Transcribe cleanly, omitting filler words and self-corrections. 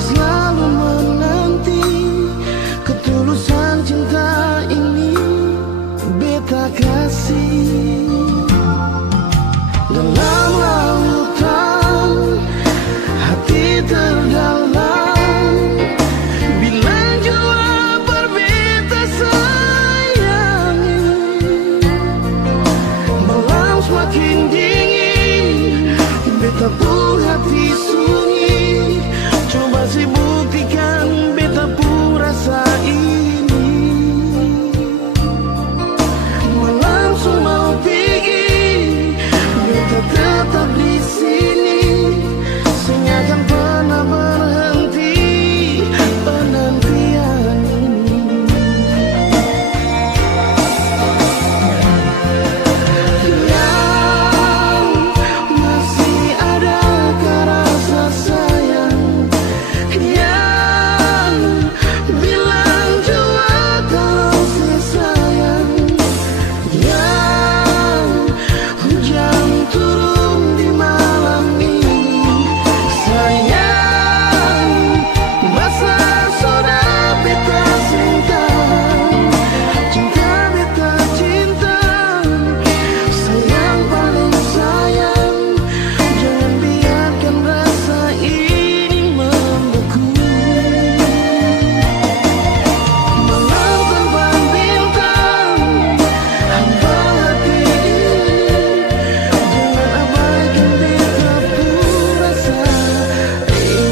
selalu menanti ketulusan cinta ini beta kasih. Dalam lautan hati terdalam, bilang jua berbeta sayangi. Malam semakin dingin, beta pun hati sunyi. Coba si buktikan beta pun rasa ini. Malam semau pergi, beta tetap di sini. Senyakan pernah berhenti penantian ini. Yang masih adakah rasa sayang, yang bilang jua kalau saya sayang, yang hujan turun di malam ini. Sayang, masa sudah beta cinta, cinta beta cinta. Sayang paling sayang, jangan biarkan rasa ini membeku. Malam tanpa bintang, hampa hati ini. Jangan abaikan beta pun rasa ini.